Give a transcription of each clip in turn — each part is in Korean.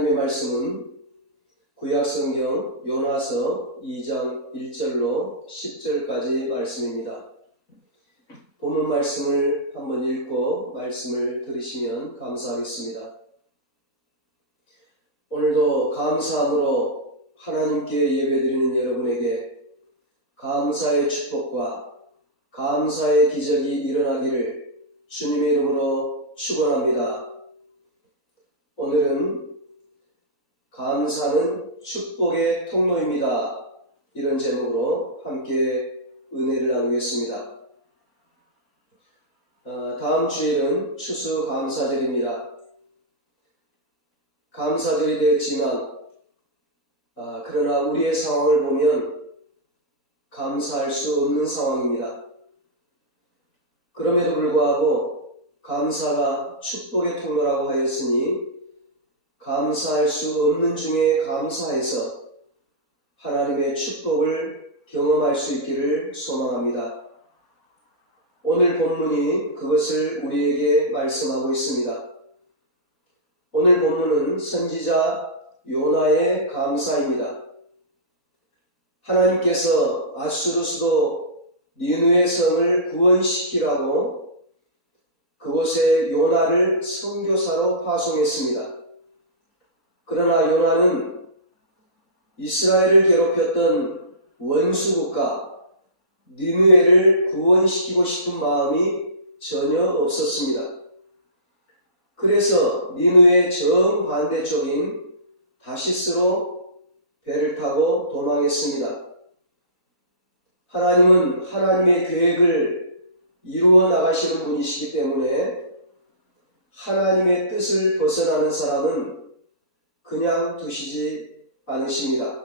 하나님의 말씀은 구약성경 요나서 2장 1절로 10절까지 말씀입니다. 본문 말씀을 한번 읽고 말씀을 들으시면 감사하겠습니다. 오늘도 감사함으로 하나님께 예배드리는 여러분에게 감사의 축복과 감사의 기적이 일어나기를 주님의 이름으로 축원합니다. 오늘은 감사는 축복의 통로입니다. 이런 제목으로 함께 은혜를 나누겠습니다. 다음 주일은 추수감사절입니다. 감사절이 되었지만 그러나 우리의 상황을 보면 감사할 수 없는 상황입니다. 그럼에도 불구하고 감사가 축복의 통로라고 하였으니 감사할 수 없는 중에 감사해서 하나님의 축복을 경험할 수 있기를 소망합니다. 오늘 본문이 그것을 우리에게 말씀하고 있습니다. 오늘 본문은 선지자 요나의 감사입니다. 하나님께서 아수르 수도 니느웨 성을 구원시키라고 그곳에 요나를 선교사로 파송했습니다. 그러나 요나는 이스라엘을 괴롭혔던 원수국가 니느웨를 구원시키고 싶은 마음이 전혀 없었습니다. 그래서 니느웨 정반대쪽인 다시스로 배를 타고 도망했습니다. 하나님은 하나님의 계획을 이루어 나가시는 분이시기 때문에 하나님의 뜻을 벗어나는 사람은 그냥 두시지 않으십니다.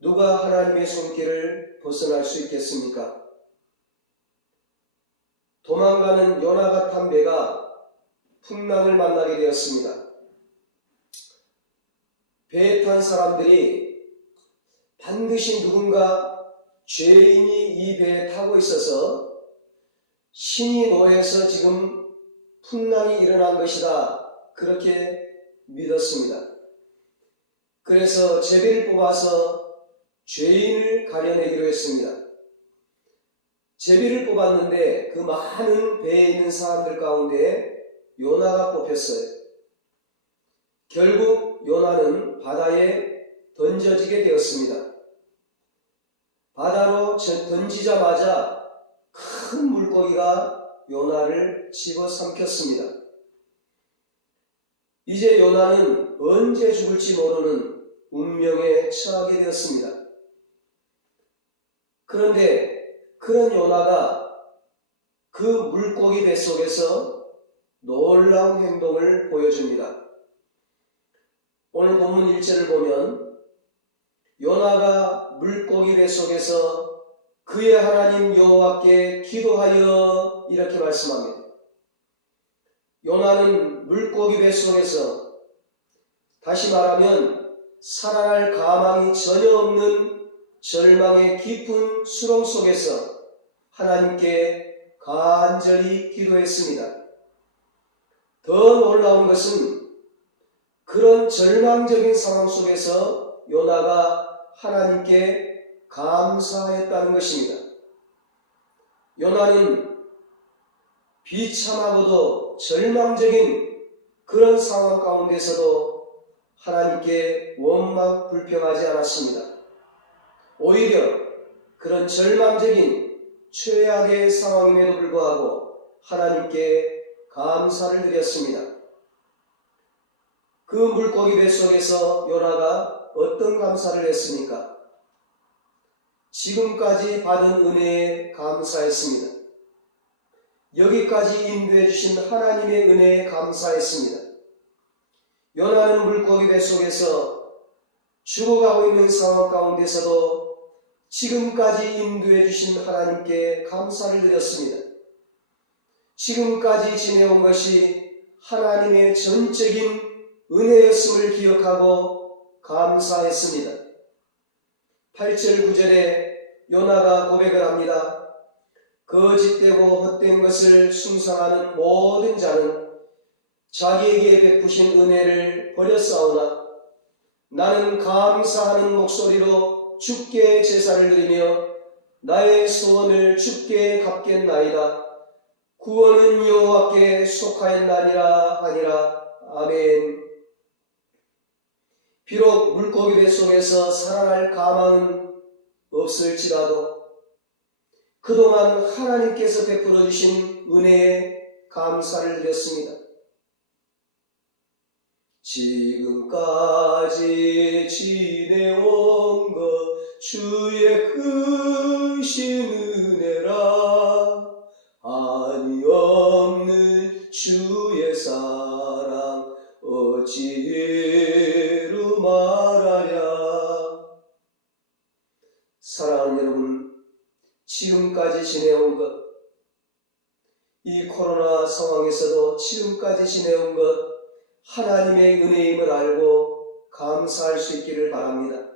누가 하나님의 손길을 벗어날 수 있겠습니까? 도망가는 요나가 탄 배가 풍랑을 만나게 되었습니다. 배에 탄 사람들이 반드시 누군가 죄인이 이 배에 타고 있어서 신이 노해서 지금 풍랑이 일어난 것이다. 그렇게 믿었습니다. 그래서 제비를 뽑아서 죄인을 가려내기로 했습니다. 제비를 뽑았는데 그 많은 배에 있는 사람들 가운데 요나가 뽑혔어요. 결국 요나는 바다에 던져지게 되었습니다. 바다로 던지자마자 큰 물고기가 요나를 집어삼켰습니다. 이제 요나는 언제 죽을지 모르는 운명에 처하게 되었습니다. 그런데 그런 요나가 그 물고기 뱃속에서 놀라운 행동을 보여줍니다. 오늘 본문 1절을 보면 요나가 물고기 뱃속에서 그의 하나님 여호와께 기도하여 이렇게 말씀합니다. 요나는 물고기 뱃속에서, 다시 말하면 살아날 가망이 전혀 없는 절망의 깊은 수렁 속에서 하나님께 간절히 기도했습니다. 더 놀라운 것은 그런 절망적인 상황 속에서 요나가 하나님께 감사했다는 것입니다. 요나는 비참하고도 절망적인 그런 상황 가운데서도 하나님께 원망 불평하지 않았습니다. 오히려 그런 절망적인 최악의 상황임에도 불구하고 하나님께 감사를 드렸습니다. 그 물고기 뱃속에서 요나가 어떤 감사를 했습니까? 지금까지 받은 은혜에 감사했습니다. 여기까지 인도해 주신 하나님의 은혜에 감사했습니다. 요나는 물고기 뱃속에서 죽어가고 있는 상황 가운데서도 지금까지 인도해 주신 하나님께 감사를 드렸습니다. 지금까지 지내온 것이 하나님의 전적인 은혜였음을 기억하고 감사했습니다. 8절 9절에 요나가 고백을 합니다. 거짓되고 헛된 것을 숭상하는 모든 자는 자기에게 베푸신 은혜를 버렸사오나 나는 감사하는 목소리로 주께 제사를 드리며 나의 소원을 주께 갚겠나이다. 구원은 여호와께 속하였나니라 하니라. 아멘. 비록 물고기 뱃속에서 살아날 가망은 없을지라도 그동안 하나님께서 베풀어 주신 은혜에 감사를 드렸습니다. 지금까지 지내온 것 주의 크신 은혜라. 한이 없는 주의 사랑 어찌로 말하랴. 사랑하는 여러분, 지금까지 지내온 것, 이 코로나 상황에서도 지금까지 지내온 것 하나님의 은혜임을 알고 감사할 수 있기를 바랍니다.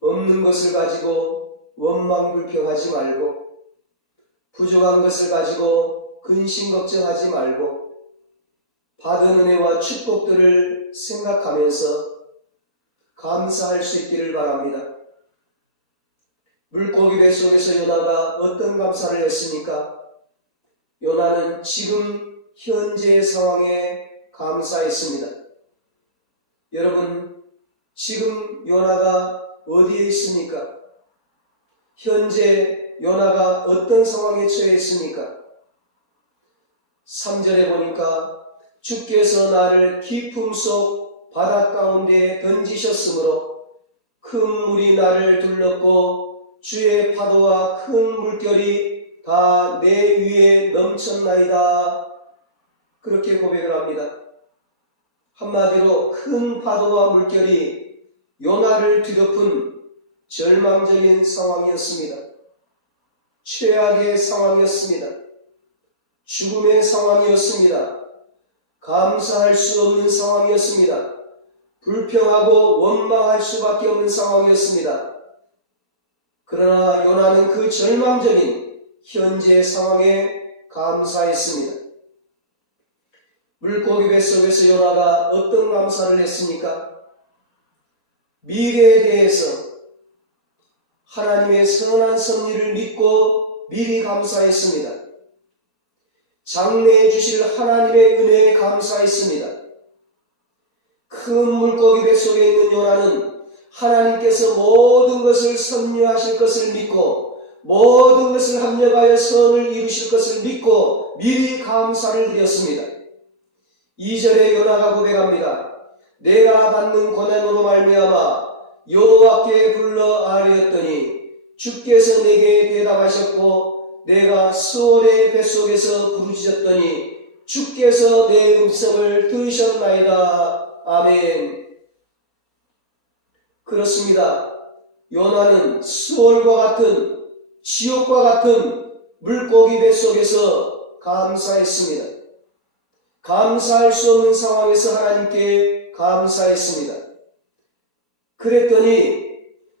없는 것을 가지고 원망불평하지 말고 부족한 것을 가지고 근심 걱정하지 말고 받은 은혜와 축복들을 생각하면서 감사할 수 있기를 바랍니다. 물고기 뱃속에서 요나가 어떤 감사를 했습니까? 요나는 지금 현재의 상황에 감사했습니다. 여러분, 지금 요나가 어디에 있습니까? 현재 요나가 어떤 상황에 처해 있습니까? 3절에 보니까 주께서 나를 깊음 속 바다 가운데 던지셨으므로 큰 물이 나를 둘렀고 주의 파도와 큰 물결이 다 내 위에 넘쳤나이다. 그렇게 고백을 합니다. 한마디로 큰 파도와 물결이 요나를 뒤덮은 절망적인 상황이었습니다. 최악의 상황이었습니다. 죽음의 상황이었습니다. 감사할 수 없는 상황이었습니다. 불평하고 원망할 수밖에 없는 상황이었습니다. 그러나 요나는 그 절망적인 현재 상황에 감사했습니다. 물고기 뱃속에서 요나가 어떤 감사를 했습니까? 미래에 대해서 하나님의 선한 섭리를 믿고 미리 감사했습니다. 장래에 주실 하나님의 은혜에 감사했습니다. 큰 물고기 뱃속에 있는 요나는 하나님께서 모든 것을 섭리하실 것을 믿고 모든 것을 합력하여 선을 이루실 것을 믿고 미리 감사를 드렸습니다. 2절에 요나가 고백합니다. 내가 받는 고난으로 말미암아 여호와께 불러 아뢰었더니 주께서 내게 대답하셨고 내가 스올의 뱃속에서 부르짖었더니 주께서 내 음성을 들으셨나이다. 아멘. 그렇습니다. 요나는 스올과 같은 지옥과 같은 물고기 뱃속에서 감사했습니다. 감사할 수 없는 상황에서 하나님께 감사했습니다. 그랬더니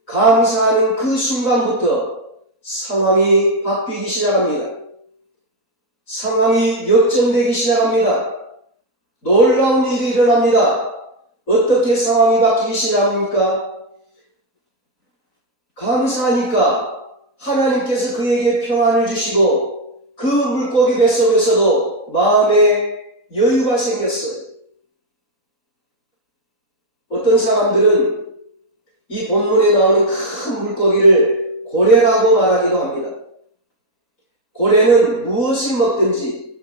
감사하는 그 순간부터 상황이 바뀌기 시작합니다. 상황이 역전되기 시작합니다. 놀라운 일이 일어납니다. 어떻게 상황이 바뀌기 시작합니까? 감사하니까 하나님께서 그에게 평안을 주시고 그 물고기 뱃속에서도 마음에 여유가 생겼어요. 어떤 사람들은 이 본문에 나오는 큰 물고기를 고래라고 말하기도 합니다. 고래는 무엇을 먹든지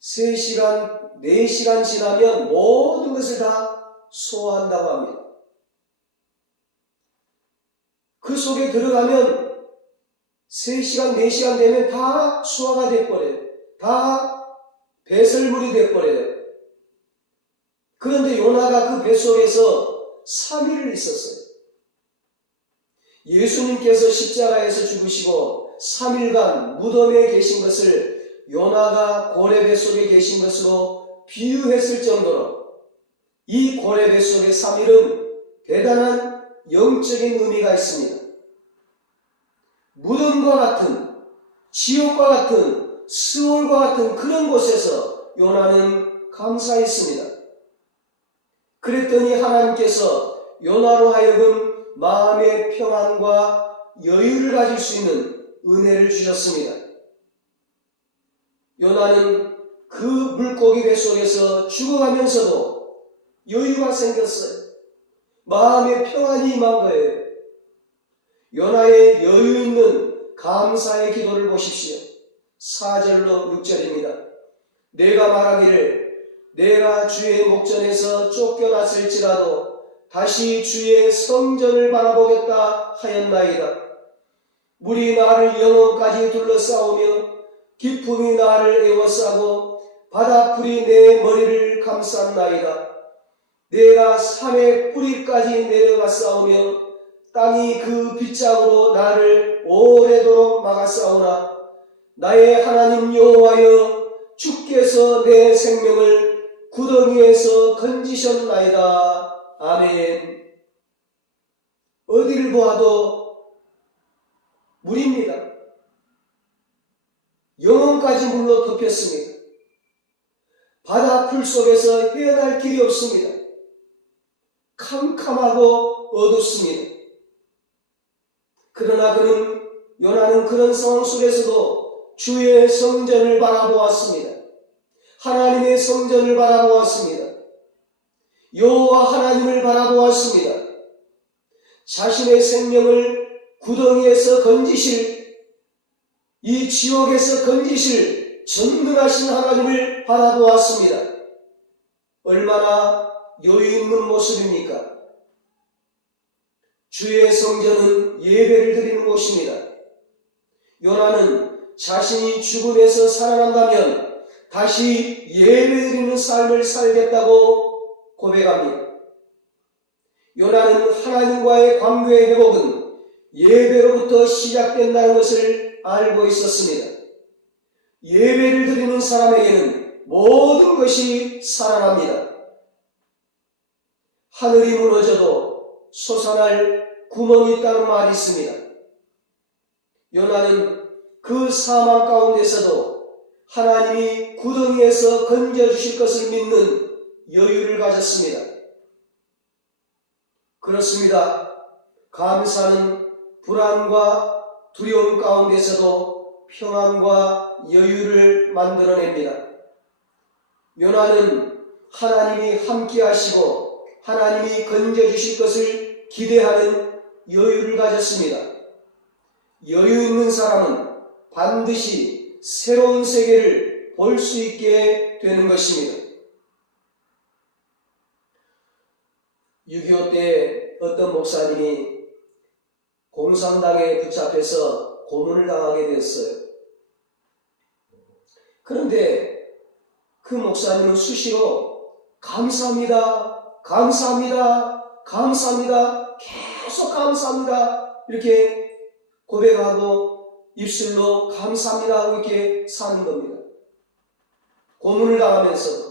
3시간, 4시간 지나면 모든 것을 다 소화한다고 합니다. 그 속에 들어가면 3시간, 4시간 되면 다 소화가 돼버려요. 다 배설물이 돼버려요. 그런데 요나가 그 뱃속에서 3일을 있었어요. 예수님께서 십자가에서 죽으시고 3일간 무덤에 계신 것을 요나가 고래 뱃속에 계신 것으로 비유했을 정도로 이 고래 뱃속의 3일은 대단한 영적인 의미가 있습니다. 무덤과 같은, 지옥과 같은, 스올과 같은 그런 곳에서 요나는 감사했습니다. 그랬더니 하나님께서 요나로 하여금 마음의 평안과 여유를 가질 수 있는 은혜를 주셨습니다. 요나는 그 물고기 뱃속에서 죽어가면서도 여유가 생겼어요. 마음의 평안이 임한 거예요. 요나의 여유 있는 감사의 기도를 보십시오. 4절로 6절입니다. 내가 말하기를 내가 주의 목전에서 쫓겨났을지라도 다시 주의 성전을 바라보겠다 하였나이다. 물이 나를 영혼까지 둘러싸우며 기품이 나를 에워싸고 바닷불이 내 머리를 감쌌나이다. 내가 산의 뿌리까지 내려갔사오며 땅이 그 빗장으로 나를 오래도록 막았사오나 나의 하나님 여호와여 주께서 내 생명을 구덩이에서 건지셨나이다. 아멘. 어디를 보아도 물입니다. 영혼까지 물로 덮였습니다. 바다 풀 속에서 헤어날 길이 없습니다. 캄캄하고 어둡습니다. 그러나 요나는 그런 상황 속에서도 주의 성전을 바라보았습니다. 하나님의 성전을 바라보았습니다. 여호와 하나님을 바라보았습니다. 자신의 생명을 구덩이에서 건지실, 이 지옥에서 건지실 전능하신 하나님을 바라보았습니다. 얼마나 여유 있는 모습입니까? 주의 성전은 예배를 드리는 곳입니다. 요나는 자신이 죽음에서 살아난다면 다시 예배드리는 삶을 살겠다고 고백합니다. 요나는 하나님과의 관계의 회복은 예배로부터 시작된다는 것을 알고 있었습니다. 예배를 드리는 사람에게는 모든 것이 살아납니다. 하늘이 무너져도 솟아날 구멍이 있다는 말이 있습니다. 요나는 그 사망 가운데서도 하나님이 구덩이에서 건져주실 것을 믿는 여유를 가졌습니다. 그렇습니다. 감사는 불안과 두려움 가운데서도 평안과 여유를 만들어냅니다. 요나는 하나님이 함께 하시고 하나님이 건져주실 것을 기대하는 여유를 가졌습니다. 여유 있는 사람은 반드시 새로운 세계를 볼 수 있게 되는 것입니다. 6.25 때 어떤 목사님이 공산당에 붙잡혀서 고문을 당하게 되었어요. 그런데 그 목사님은 수시로 감사합니다, 감사합니다, 감사합니다, 계속 감사합니다 이렇게 고백하고 입술로 감사합니다 하고 이렇게 사는 겁니다. 고문을 당하면서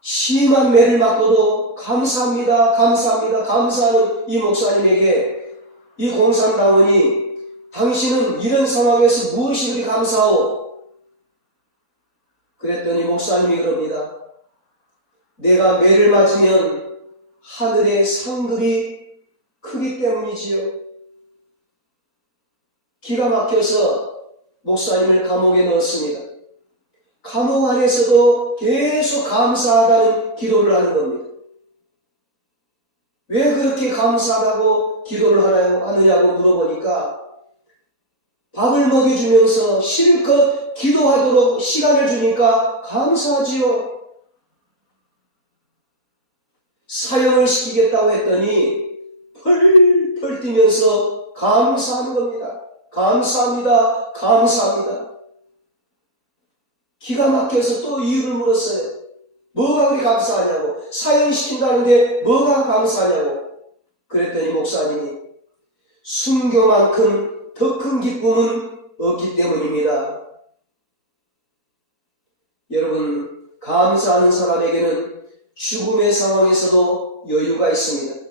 심한 매를 맞고도 감사합니다, 감사합니다, 감사하는 이 목사님에게 이 공산당원이 당신은 이런 상황에서 무엇이 그리 감사하오? 그랬더니 목사님이 그럽니다. 내가 매를 맞으면 하늘의 상급이 크기 때문이지요. 기가 막혀서 목사님을 감옥에 넣었습니다. 감옥 안에서도 계속 감사하다는 기도를 하는 겁니다. 왜 그렇게 감사하다고 기도를 하느냐고 물어보니까 밥을 먹여주면서 실컷 기도하도록 시간을 주니까 감사하지요. 사형을 시키겠다고 했더니 펄펄 뛰면서 감사하는 겁니다. 감사합니다. 감사합니다. 기가 막혀서 또 이유를 물었어요. 뭐가 그리 감사하냐고. 사형시킨다는데 뭐가 감사하냐고. 그랬더니 목사님이 순교만큼 더 큰 기쁨은 없기 때문입니다. 여러분, 감사하는 사람에게는 죽음의 상황에서도 여유가 있습니다.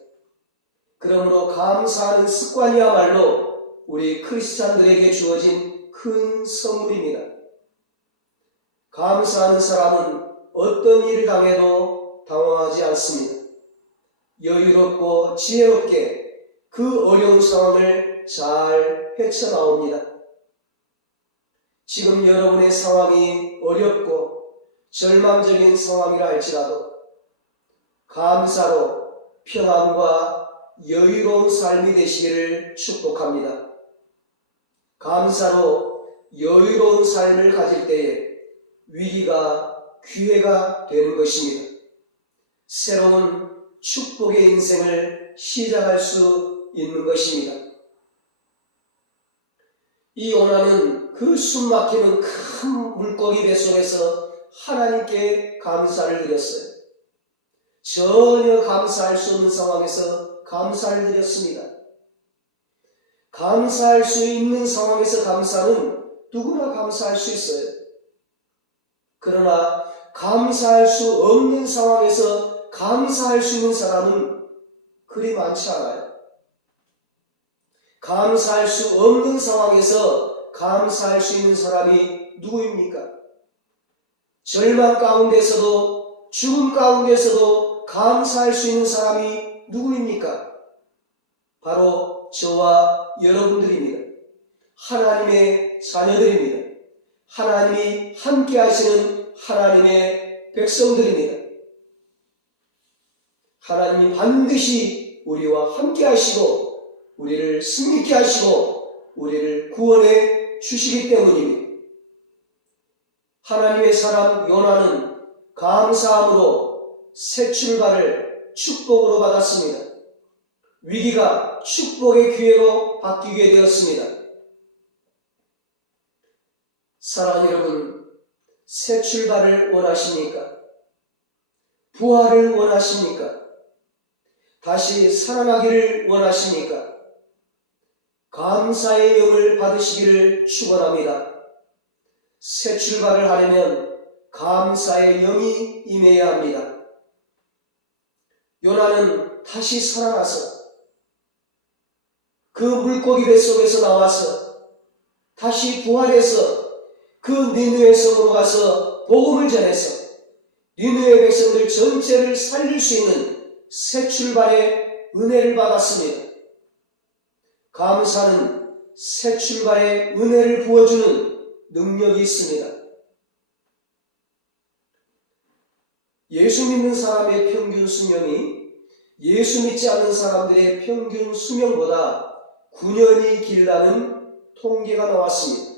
그러므로 감사하는 습관이야말로 우리 크리스찬들에게 주어진 큰 선물입니다. 감사하는 사람은 어떤 일을 당해도 당황하지 않습니다. 여유롭고 지혜롭게 그 어려운 상황을 잘 헤쳐나옵니다. 지금 여러분의 상황이 어렵고 절망적인 상황이라 할지라도 감사로 평안과 여유로운 삶이 되시기를 축복합니다. 감사로 여유로운 삶을 가질 때에 위기가 기회가 되는 것입니다. 새로운 축복의 인생을 시작할 수 있는 것입니다. 이 요나는 그 숨막히는 큰 물고기 뱃속에서 하나님께 감사를 드렸어요. 전혀 감사할 수 없는 상황에서 감사를 드렸습니다. 감사할 수 있는 상황에서 감사는 누구나 감사할 수 있어요. 그러나 감사할 수 없는 상황에서 감사할 수 있는 사람은 그리 많지 않아요. 감사할 수 없는 상황에서 감사할 수 있는 사람이 누구입니까? 절망 가운데서도 죽음 가운데서도 감사할 수 있는 사람이 누구입니까? 바로 저와 여러분들입니다. 하나님의 자녀들입니다. 하나님이 함께 하시는 하나님의 백성들입니다. 하나님이 반드시 우리와 함께 하시고 우리를 승리케 하시고 우리를 구원해 주시기 때문입니다. 하나님의 사람 요나는 감사함으로 새 출발을 축복으로 받았습니다. 위기가 축복의 기회로 바뀌게 되었습니다. 사랑하는 여러분, 새 출발을 원하십니까? 부활을 원하십니까? 다시 살아나기를 원하십니까? 감사의 영을 받으시기를 축원합니다. 새 출발을 하려면 감사의 영이 임해야 합니다. 요나는 다시 살아나서 그 물고기 뱃속에서 나와서 다시 부활해서 그 니느웨 성으로 가서 복음을 전해서 니느웨 백성들 전체를 살릴 수 있는 새 출발의 은혜를 받았습니다. 감사는 새 출발의 은혜를 부어주는 능력이 있습니다. 예수 믿는 사람의 평균 수명이 예수 믿지 않는 사람들의 평균 수명보다 9년이 길다는 통계가 나왔습니다.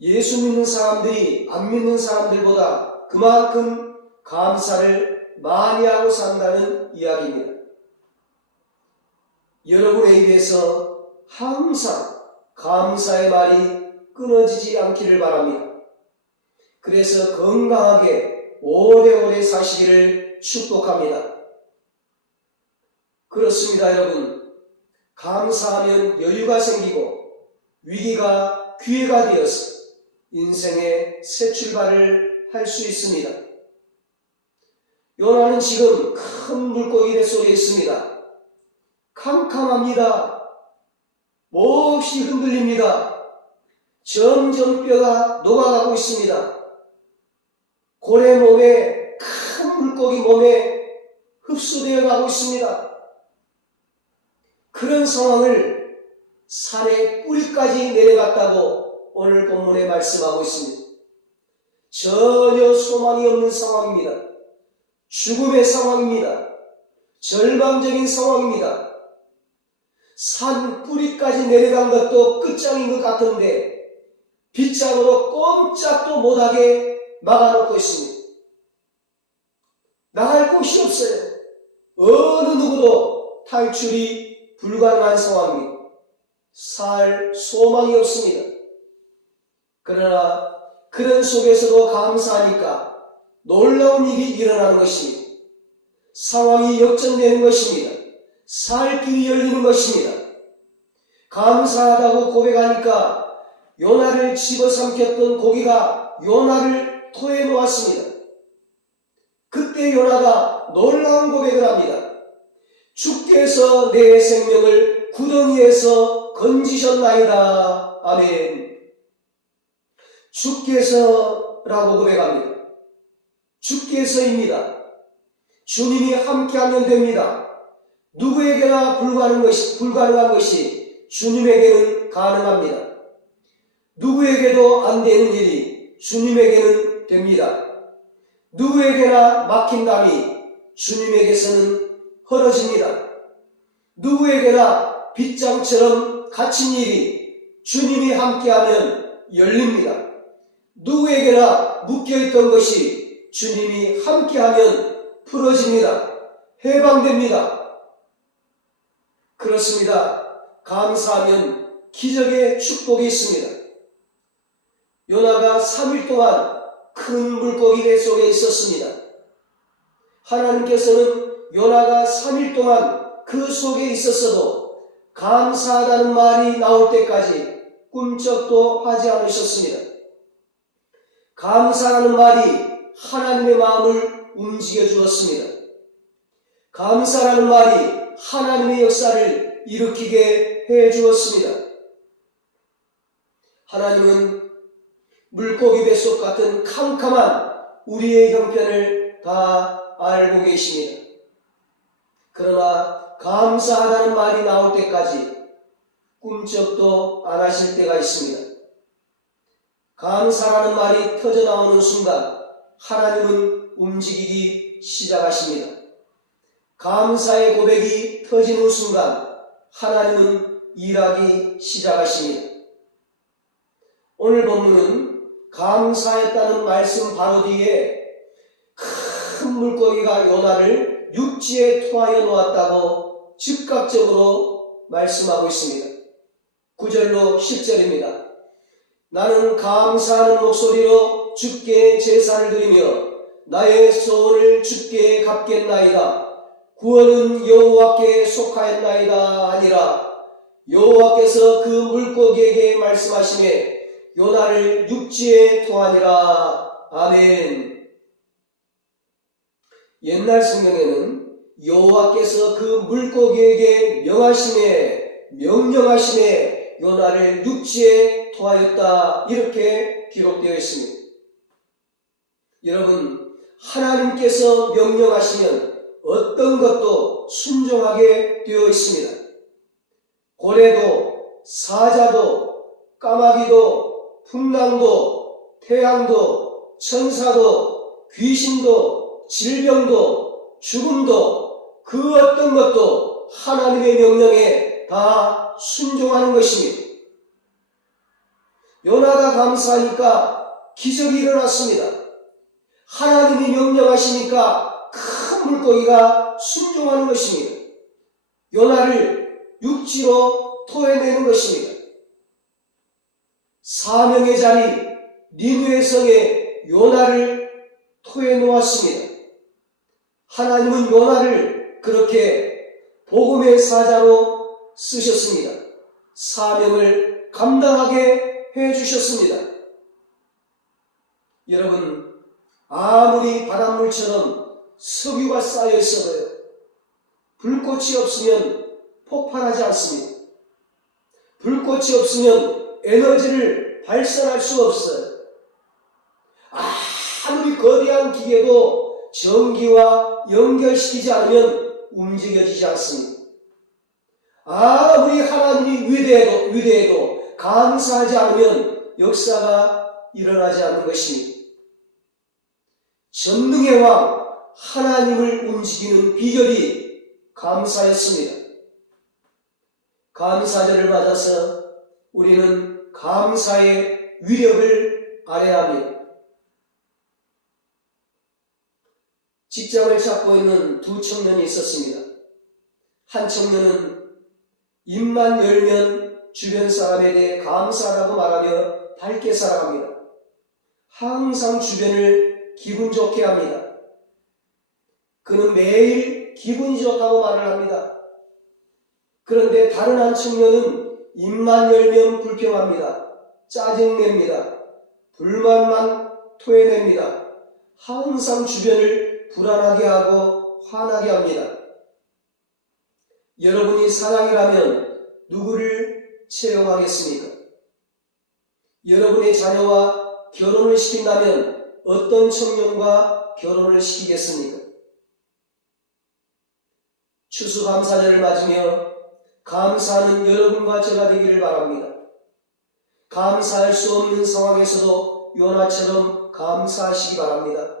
예수 믿는 사람들이 안 믿는 사람들보다 그만큼 감사를 많이 하고 산다는 이야기입니다. 여러분의 입에서 항상 감사의 말이 끊어지지 않기를 바랍니다. 그래서 건강하게 오래오래 사시기를 축복합니다. 그렇습니다, 여러분. 감사하면 여유가 생기고 위기가 기회가 되어서 인생의 새 출발을 할 수 있습니다. 요나는 지금 큰 물고기 뱃속에 있습니다. 캄캄합니다. 몹시 흔들립니다. 점점 뼈가 녹아가고 있습니다. 고래 몸에, 큰 물고기 몸에 흡수되어 가고 있습니다. 그런 상황을 산의 뿌리까지 내려갔다고 오늘 본문에 말씀하고 있습니다. 전혀 소망이 없는 상황입니다. 죽음의 상황입니다. 절망적인 상황입니다. 산 뿌리까지 내려간 것도 끝장인 것 같은데 빗장으로 꼼짝도 못하게 막아놓고 있습니다. 나갈 곳이 없어요. 어느 누구도 탈출이 불가능한 상황입니다. 살 소망이 없습니다. 그러나 그런 속에서도 감사하니까 놀라운 일이 일어나는 것입니다. 상황이 역전되는 것입니다. 살 길이 열리는 것입니다. 감사하다고 고백하니까 요나를 집어삼켰던 고기가 요나를 토해 놓았습니다. 그때 요나가 놀라운 고백을 합니다. 주께서 내 생명을 구덩이에서 건지셨나이다. 아멘. 주께서라고 고백합니다. 주께서입니다. 주님이 함께하면 됩니다. 누구에게나 불가능한 것이 주님에게는 가능합니다. 누구에게도 안 되는 일이 주님에게는 됩니다. 누구에게나 막힌 담이 주님에게서는 헐어집니다. 누구에게나 빗장처럼 갇힌 일이 주님이 함께하면 열립니다. 누구에게나 묶여있던 것이 주님이 함께하면 풀어집니다. 해방됩니다. 그렇습니다. 감사하면 기적의 축복이 있습니다. 요나가 3일 동안 큰 물고기 배 속에 있었습니다. 하나님께서는 요나가 3일 동안 그 속에 있었어도 감사하다는 말이 나올 때까지 꿈쩍도 하지 않으셨습니다. 감사하는 말이 하나님의 마음을 움직여 주었습니다. 감사라는 말이 하나님의 역사를 일으키게 해 주었습니다. 하나님은 물고기 뱃속 같은 캄캄한 우리의 형편을 다 알고 계십니다. 그러나 감사하다는 말이 나올 때까지 꿈쩍도 안 하실 때가 있습니다. 감사라는 말이 터져나오는 순간 하나님은 움직이기 시작하십니다. 감사의 고백이 터지는 순간 하나님은 일하기 시작하십니다. 오늘 본문은 감사했다는 말씀 바로 뒤에 큰 물고기가 요나를 육지에 토하여 놓았다고 즉각적으로 말씀하고 있습니다. 9절로 10절입니다. 나는 감사하는 목소리로 주께 제사를 드리며 나의 소원을 주께 갚겠나이다. 구원은 여호와께 속하였나이다 아니라 여호와께서 그 물고기에게 말씀하시매 요나를 육지에 토하니라. 아멘. 옛날 성경에는 여호와께서 그 물고기에게 명령하심에 요나를 육지에 토하였다 이렇게 기록되어 있습니다. 여러분, 하나님께서 명령하시면 어떤 것도 순종하게 되어 있습니다. 고래도, 사자도, 까마귀도, 풍랑도, 태양도, 천사도, 귀신도, 질병도, 죽음도 그 어떤 것도 하나님의 명령에 다 순종하는 것입니다. 요나가 감사하니까 기적이 일어났습니다. 하나님이 명령하시니까 큰 물고기가 순종하는 것입니다. 요나를 육지로 토해내는 것입니다. 사명의 자리 니느웨 성에 요나를 토해놓았습니다. 하나님은 요나를 그렇게 복음의 사자로 쓰셨습니다. 사명을 감당하게 해주셨습니다. 여러분, 아무리 바닷물처럼 석유가 쌓여 있어도요, 불꽃이 없으면 폭발하지 않습니다. 불꽃이 없으면 에너지를 발산할 수 없어요. 아무리 거대한 기계도 전기와 연결시키지 않으면 움직여지지 않습니다. 아무리 하나님이 위대해도 감사하지 않으면 역사가 일어나지 않는 것입니다. 전능의 왕 하나님을 움직이는 비결이 감사였습니다. 감사절을 맞아서 우리는 감사의 위력을 알아야 합니다. 직장을 찾고 있는 두 청년이 있었습니다. 한 청년은 입만 열면 주변 사람에 대해 감사하다고 말하며 밝게 살아갑니다. 항상 주변을 기분 좋게 합니다. 그는 매일 기분이 좋다고 말을 합니다. 그런데 다른 한 청년은 입만 열면 불평합니다. 짜증냅니다. 불만만 토해냅니다. 항상 주변을 불안하게 하고 화나게 합니다. 여러분이 사랑이라면 누구를 채용하겠습니까? 여러분의 자녀와 결혼을 시킨다면 어떤 청년과 결혼을 시키겠습니까? 추수감사절을 맞으며 감사하는 여러분과 제가 되기를 바랍니다. 감사할 수 없는 상황에서도 요나처럼 감사하시기 바랍니다.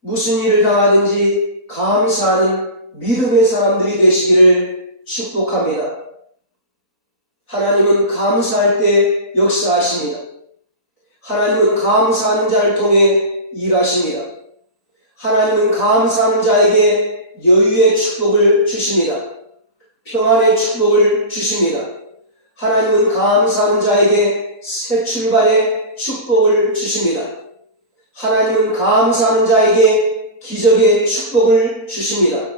무슨 일을 당하든지 감사하는 믿음의 사람들이 되시기를 축복합니다. 하나님은 감사할 때 역사하십니다. 하나님은 감사하는 자를 통해 일하십니다. 하나님은 감사하는 자에게 여유의 축복을 주십니다. 평안의 축복을 주십니다. 하나님은 감사하는 자에게 새 출발의 축복을 주십니다. 하나님은 감사하는 자에게 기적의 축복을 주십니다.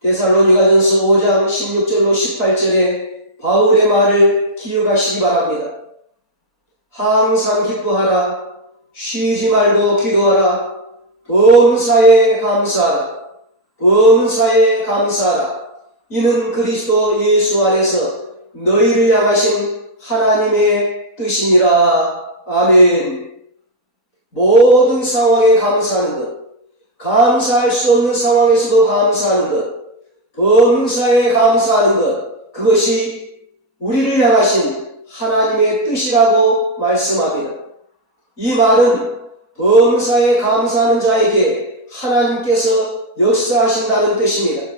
데살로니가전서 5장 16절로 18절에 바울의 말을 기억하시기 바랍니다. 항상 기뻐하라. 쉬지 말고 기도하라. 범사에 감사하라. 범사에 감사하라. 이는 그리스도 예수 안에서 너희를 향하신 하나님의 뜻이니라. 아멘. 모든 상황에 감사하는 것, 감사할 수 없는 상황에서도 감사하는 것, 범사에 감사하는 것, 그것이 우리를 향하신 하나님의 뜻이라고 말씀합니다. 이 말은 범사에 감사하는 자에게 하나님께서 역사하신다는 뜻입니다.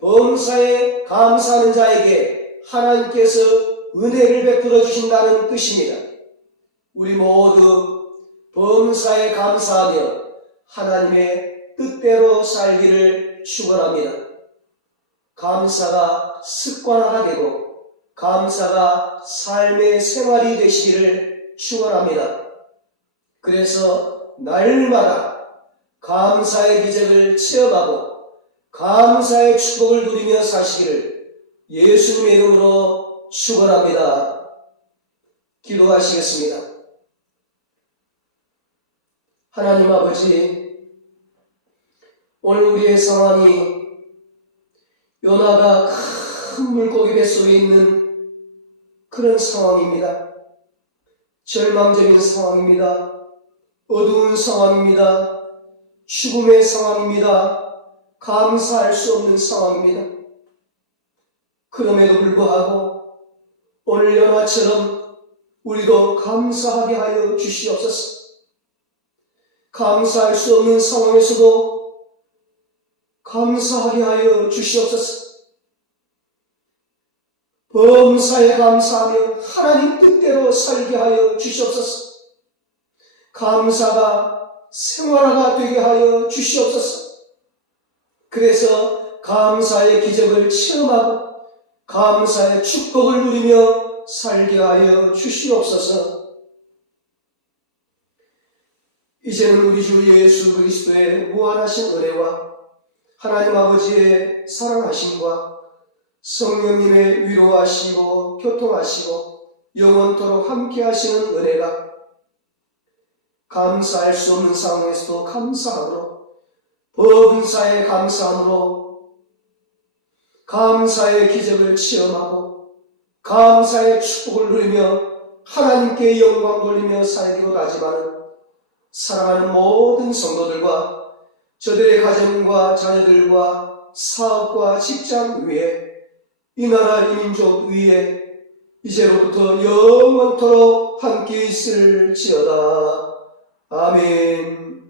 범사에 감사하는 자에게 하나님께서 은혜를 베풀어 주신다는 뜻입니다. 우리 모두 범사에 감사하며 하나님의 뜻대로 살기를 축원합니다. 감사가 습관화가 되고 감사가 삶의 생활이 되시기를 축원합니다. 그래서 날마다 감사의 기적을 체험하고 감사의 축복을 누리며 사시기를 예수님의 이름으로 축원합니다. 기도하시겠습니다. 하나님 아버지, 오늘 우리의 상황이 요나가 큰 물고기 뱃속에 있는 그런 상황입니다. 절망적인 상황입니다. 어두운 상황입니다. 죽음의 상황입니다. 감사할 수 없는 상황입니다. 그럼에도 불구하고 오늘 요나처럼 우리도 감사하게 하여 주시옵소서. 감사할 수 없는 상황에서도 감사하게 하여 주시옵소서. 범사에 감사하며 하나님 뜻대로 살게 하여 주시옵소서. 감사가 생활화가 되게 하여 주시옵소서. 그래서 감사의 기적을 체험하고 감사의 축복을 누리며 살게 하여 주시옵소서. 이제는 우리 주 예수 그리스도의 무한하신 은혜와 하나님 아버지의 사랑하심과 성령님의 위로하시고 교통하시고 영원토록 함께 하시는 은혜가 감사할 수 없는 상황에서도 감사함으로 범사에 감사함으로 감사의 기적을 체험하고 감사의 축복을 누리며 하나님께 영광 돌리며 살기로 다짐하는 사랑하는 모든 성도들과 저들의 가정과 자녀들과 사업과 직장 위에 이 나라 이 민족 위에 이제로부터 영원토록 함께 있을지어다. 아멘.